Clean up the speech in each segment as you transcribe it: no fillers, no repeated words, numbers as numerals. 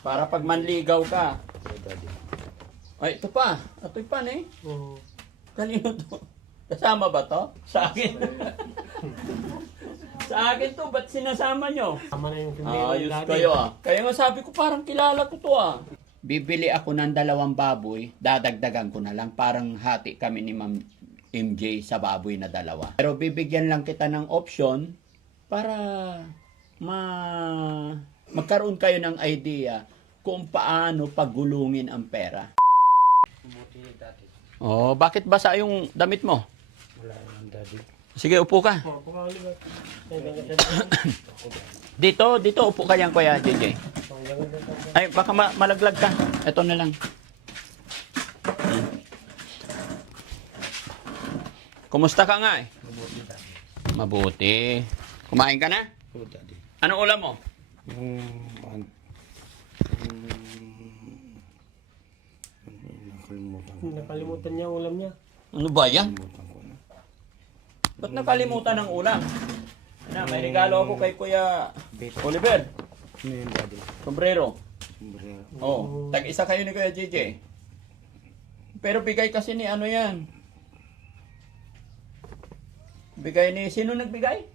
Para pag manligaw ka. Oh, daddy. Ay, ito pa. Ito'y pan eh. Oo. Kanino to? Kasama ba to? Sa akin. Sa akin to, ba't sinasama nyo? Tama na yung tumira. Ayos kayo ah. Kaya nga sabi ko parang kilala ko to ah. Bibili ako ng 2 baboy, dadagdagan ko na lang. Parang hati kami ni Ma'am MJ sa baboy na 2. Pero bibigyan lang kita ng option para magkaroon kayo ng idea kung paano paggulungin ang pera. Buti daddy. Oh, bakit basa yung damit mo? Wala naman daddy. Sige, upo ka. Oh, pangawali ba? Dito upo ka yan, Kuya JJ. Ay, baka malaglag ka. Ito na lang. Kumusta ka nga eh? Mabuti daddy. Mabuti. Kumain ka na? Oh, daddy. Anong ulam mo? Nakalimutan ko. Nakalimutan niya ang ulam niya. Ano ba yan? Nakalimutan ko na. Ba't nakalimutan ng ulam? Na, may regalo ako kay Kuya Oliver. Ano yun daddy? Sombrero. Sombrero. Oh, tag-isa kayo ni Kuya JJ. Pero bigay kasi ni ano yan? Bigay ni, sino nagbigay?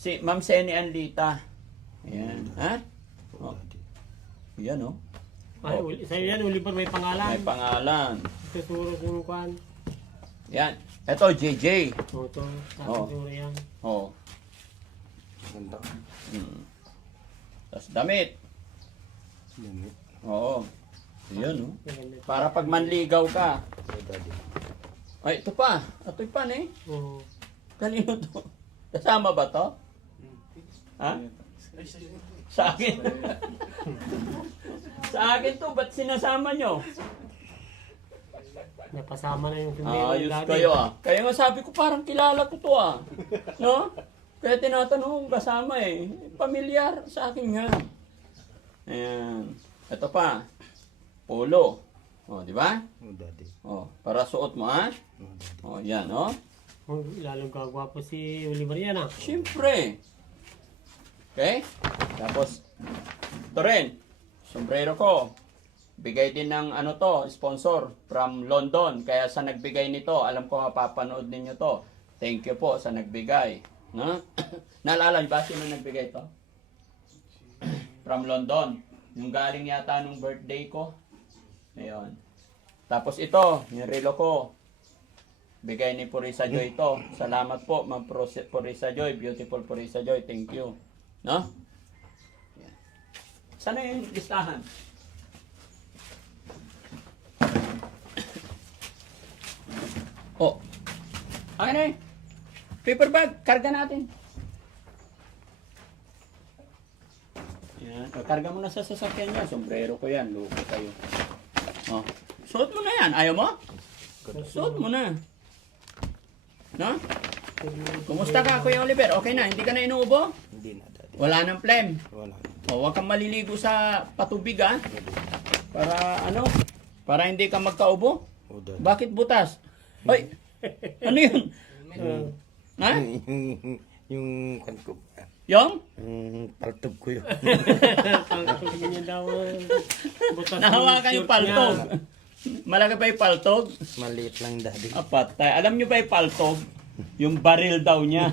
Si Ma'am Seni Anlita. Ayan. Ha? Oh, Oh. daddy. Yan oh. Ay, sa'yo yan, Oliver, may pangalan. May pangalan. Tuturo yung kwan. Yan. Ito, JJ. Toto. Oh. Tuturo yan. Oh. Ganda. Tapos damit. Damit. Oo. Yan oh. Maganda. Para pag manligaw ka. Oh, daddy. Ay, ito pa. Ito'y pan eh. Oo. Kanino to? Kasama ba to? Ha? Sa akin. Sa akin to, ba't sinasama nyo? Napasama na yung tumira. Ayos kayo ah. Kaya nga sabi ko parang kilala ko to ah. No? Kaya tinatanong kung kasama eh. Pamilyar sa akin nga. Ayan. Ito pa. Polo. O, di ba? Oh, daddy. O, para suot mo ha? Oh, daddy. O, yan o. Oh, lalong kagwapo si Oliver yan ah. Siyempre. Okay? Tapos, ito rin. Sombrero ko. Bigay din ng ano to, sponsor from London. Kaya sa nagbigay nito, alam ko mapapanood ninyo to. Thank you po sa nagbigay. No? Naalala niyo ba sino nagbigay to? From London. Yung galing yata nung birthday ko. Ayun. Tapos ito, yung relo ko. Bigay ni Purisa Joy ito. Salamat po, Ma'am Purisa Joy. Beautiful Purisa Joy. Thank you. No? Yan. Sana yung listahan? Oh. Akin na eh. Paper bag. Karga natin. Yan. O, karga mo na sa sasakyan niya. Sombrero ko yan. Luko kayo. Oh. Suot mo na yan. Ayaw mo? Suot mo na. No? Kumusta ka, Kuya Oliver? Okay na? Hindi ka na inuubo? Hindi na daddy. Wala nang phlegm. Wala na. O, huwag kang maliligo sa patubig, ha? Para, ano? Para hindi ka magkaubo? Oh, daddy. Bakit butas? Hoy! Ano yun? Ha? yung kan ko. Yung? Yung paltog ko yun. Pangtulog niya daw. Butas Nahawakan yung paltog. Malaki pa yung paltog? Maliit lang daddy. Patay. Alam nyo ba yung paltog? Yung baril daw niya.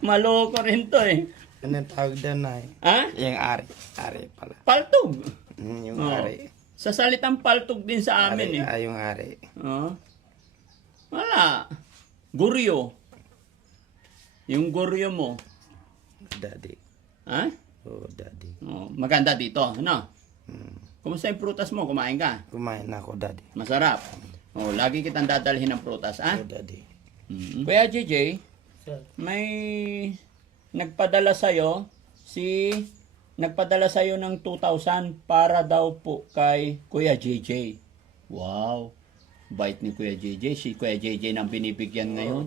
Maloko rin to eh. Anong tawag doon na Ha? Yung ari. Ari pala. Paltog. Yung Oo. ari. Sa salitang paltog din sa amin eh. Yung ari. Oh. Wala. Guryo. Yung guryo mo. Daddy. Ha? Oh, daddy. Oh, maganda dito. Ano? Hmm. Kumusta yung prutas mo? Kumain ka? Kumain na ako, daddy. Masarap. Oh, lagi kitang dadalhin ng prutas, ha? Oh, daddy. Kuya JJ, Sir. may nagpadala sa'yo ng 2,000 para daw po kay Kuya JJ. Wow. Bait ni Kuya JJ. Si Kuya JJ nang binibigyan ngayon.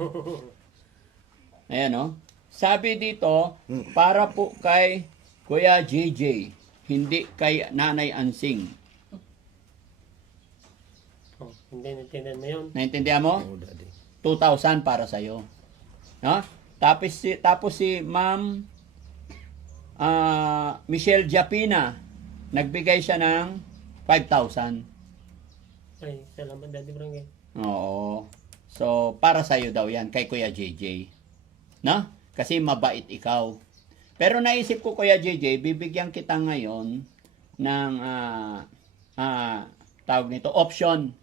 Ayan o. Sabi dito, para po kay Kuya JJ, hindi kay Nanay Ansing. Oh, hindi natindihan mo yun. Naintindihan mo? Oh, daddy. 2,000 para sa'yo. No? Tapos si Ma'am Michelle Japina, nagbigay siya ng 5,000. Ay, salamat Daddy Frankie. Oo. So, para sa'yo daw yan, kay Kuya JJ. No? Kasi mabait ikaw. Pero naisip ko, Kuya JJ, bibigyan kita ngayon ng, tawag nito, option.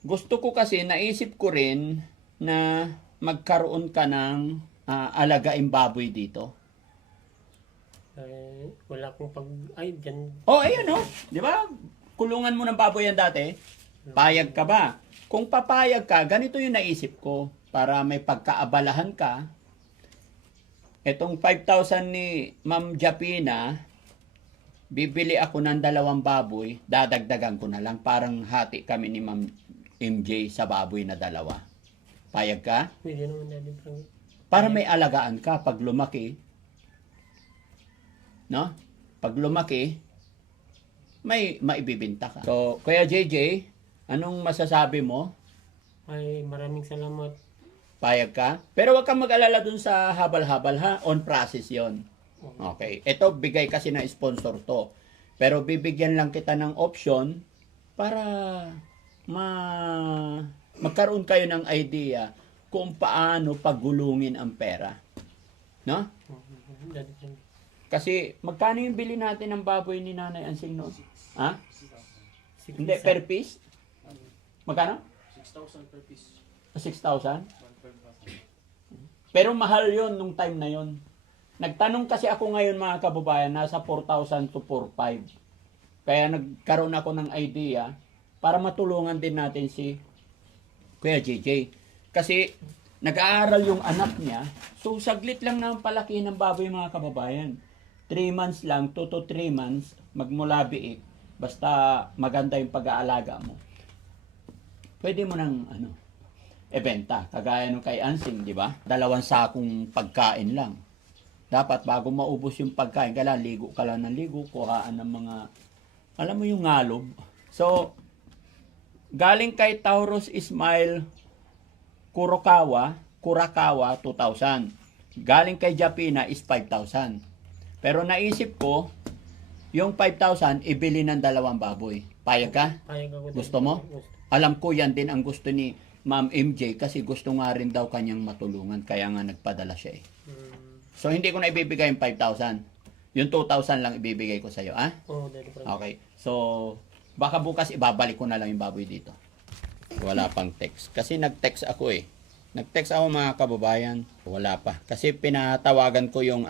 Gusto ko kasi, naisip ko rin na magkaroon ka ng alagaing baboy dito. Ay, wala akong ay, dyan. Oh, ayun oh. Di ba? Kulungan mo ng baboy yan dati. Payag ka ba? Kung papayag ka, ganito yung naisip ko. Para may pagkaabalahan ka. Itong 5,000 ni Ma'am Japina, bibili ako ng 2 baboy, dadagdagan ko na lang. Parang hati kami ni Ma'am MJ sa baboy na 2. Payag ka? Pwede naman Daddy Frankie. Para may alagaan ka pag lumaki. No? Pag lumaki, may maibibinta ka. So, Kuya JJ, anong masasabi mo? Ay, maraming salamat. Payag ka? Pero wag kang mag-alala dun sa habal-habal ha. On process yon. Okay. Ito, bigay kasi ng sponsor to. Pero bibigyan lang kita ng option para magkaroon kayo ng idea kung paano pagulungin ang pera. No? Daddy Frankie. Kasi magkano yung bili natin ng baboy ni Nanay Ansing noon? Ha? Sige, Hindi, per piece? Magkano? 6,000 per piece. 6,000? Pero mahal yon nung time na yon. Nagtanong kasi ako ngayon mga kababayan, nasa 4,000 to 4,500. Kaya nagkaroon ako ng idea para matulungan din natin si Kuya JJ. Kasi nag-aaral yung anak niya, so saglit lang na ang palaki ng baboy mga kababayan. 3 months lang, 2 to 3 months, magmula biik, basta maganda yung pag-aalaga mo. Pwede mo nang ibenta, kagaya nung kay Ansing, di ba? 2 sakong pagkain lang. Dapat bago maubos yung pagkain, kailangan ligo ka lang ng ligo, kuhaan ng mga, alam mo yung ngalob. So, galing kay Taurus Ismail Kurakawa, 2,000. Galing kay Japina is 5,000. Pero naisip ko, yung 5,000, ibili ng 2 baboy. Payag ka? Payag ako. Gusto mo? Gusto. Alam ko yan din ang gusto ni Ma'am MJ kasi gusto nga rin daw kanyang matulungan. Kaya nga nagpadala siya eh. So, hindi ko na ibibigay yung 5,000. Yung 2,000 lang ibibigay ko sa'yo, ah? Oo, Daddy Frankie. Okay. So, baka bukas ibabalik ko na lang yung baboy dito. Wala pang text. Kasi nag-text ako eh. Nag-text ako mga kababayan. Wala pa. Kasi pinatawagan ko yung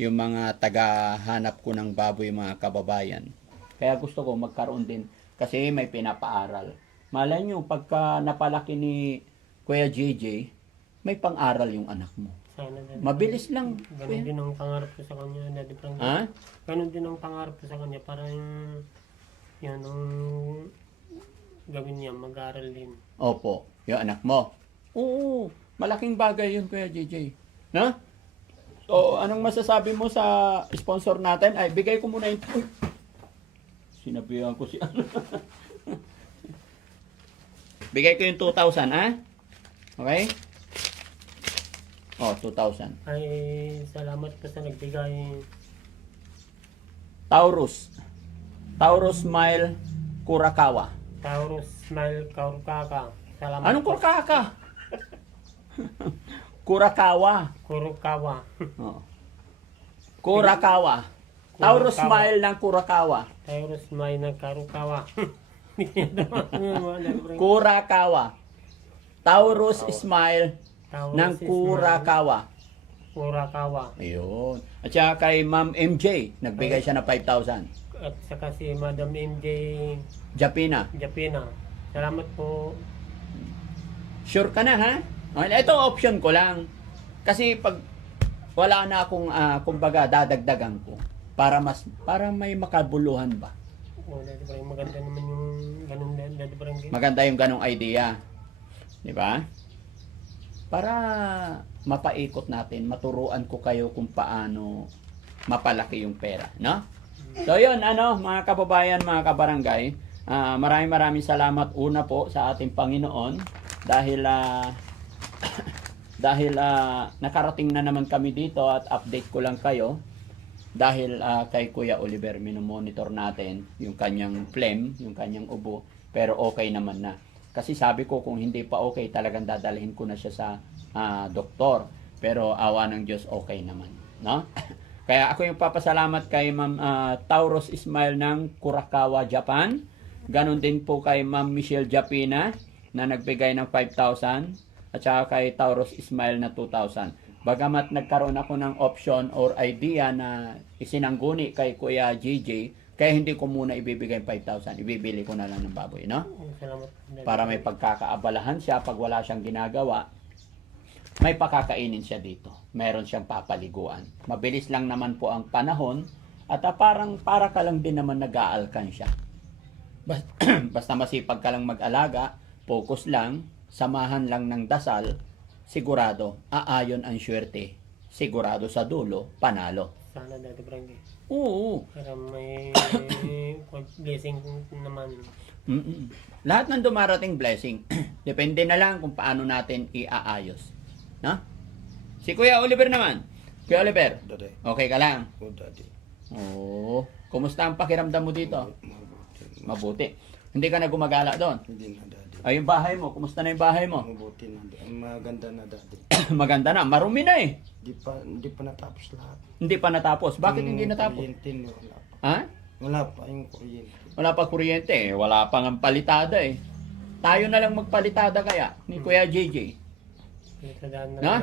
yung mga taga-hanap ko ng baboy mga kababayan. Kaya gusto ko magkaroon din. Kasi may pinapaaral. Malay nyo, pagka napalaki ni Kuya JJ, may pang-aral yung anak mo. Sana, Daddy Mabilis lang. Ganun din ang pangarap ko sa kanya, Daddy Frankie. Ha? Ganun din ang pangarap ko sa kanya. Para yan ang gawin niya, mag-aaral din. Opo, yung anak mo. Oo, malaking bagay yun Kuya JJ. Na? So, anong masasabi mo sa sponsor natin? Ay, bigay ko muna yung... Uy! Sinabihan ko si Bigay ko yung 2,000, ha? Okay? Oh, 2,000. Ay, salamat po sa nagbigay. Taurus. Taurus Smile Kurakawa. Taurus Smile Kurakawa. Salamat. Anong po. Kurakawa? Kurakawa. Kurakawa. Oh. Kurakawa. Taurus Smile ng Kurakawa. Taurus Smile ng Kurakawa. Kurakawa. Taurus Smile Taurus ng Kurakawa. Kurakawa. Ayun. At saka kay Ma'am MJ, nagbigay siya ng 5,000. At saka si Madam MJ Japina. Japina. Salamat po. Sure ka na ha? Okay, ito option ko lang. Kasi pag wala na akong kumbaga dadagdagan ko para may makabuluhan ba. Oh, Daddy Frankie, maganda naman yung ganun Daddy Frankie. Maganda yung ganong idea. 'Di ba? Para mapaikot natin, maturuan ko kayo kung paano mapalaki yung pera, no? So 'yun, mga kababayan, mga kabarangay, maraming salamat una po sa ating Panginoon dahil dahil nakarating na naman kami dito at update ko lang kayo dahil kay Kuya Oliver minomonitor natin yung kanyang phlegm, yung kanyang ubo, pero okay naman na. Kasi sabi ko kung hindi pa okay talagang dadalhin ko na siya sa doktor, pero awa ng Diyos okay naman, no? Kaya ako yung papasalamat kay Ma'am Tauros Ismail ng Kurakawa, Japan. Ganon din po kay Ma'am Michelle Japina na nagbigay ng 5,000 at saka kay Tauros Ismail na 2,000. Bagamat nagkaroon ako ng option or idea na isinangguni kay Kuya JJ, kaya hindi ko muna ibibigay 5,000. Ibibili ko na lang ng baboy, no? Salamat. Para may pagkakaabalahan siya pag wala siyang ginagawa. May pakakainin siya dito. Meron siyang papaliguan. Mabilis lang naman po ang panahon at parang para ka lang din naman nag-aalkan siya. Basta masipag ka lang mag-alaga, focus lang, samahan lang ng dasal, sigurado, aayon ang syerte. Sigurado sa dulo, panalo. Sana Daddy Frankie. Oo. Para may blessing naman. Lahat ng dumarating blessing, depende na lang kung paano natin iaayos. No? Si Kuya Oliver naman. Kuya Oliver, Daddy. okay ka lang? Oh, Daddy. Oo. Kumusta ang pakiramdam mo dito? Mabuti. Mabuti. Hindi ka na gumagala doon? Hindi na, Daddy. Ay, yung bahay mo. Kumusta na yung bahay mo? Mabuti na. Maganda na, Daddy. Maganda na. Marumi na eh. Hindi pa natapos lahat. Hindi pa natapos. Bakit hindi natapos? Kuryente, wala pa. Ha? Wala pa yung kuryente. Wala pa kuryente eh. Wala pang ang palitada eh. Tayo na lang magpalitada kaya ni Kuya JJ. Palitadaan na Na?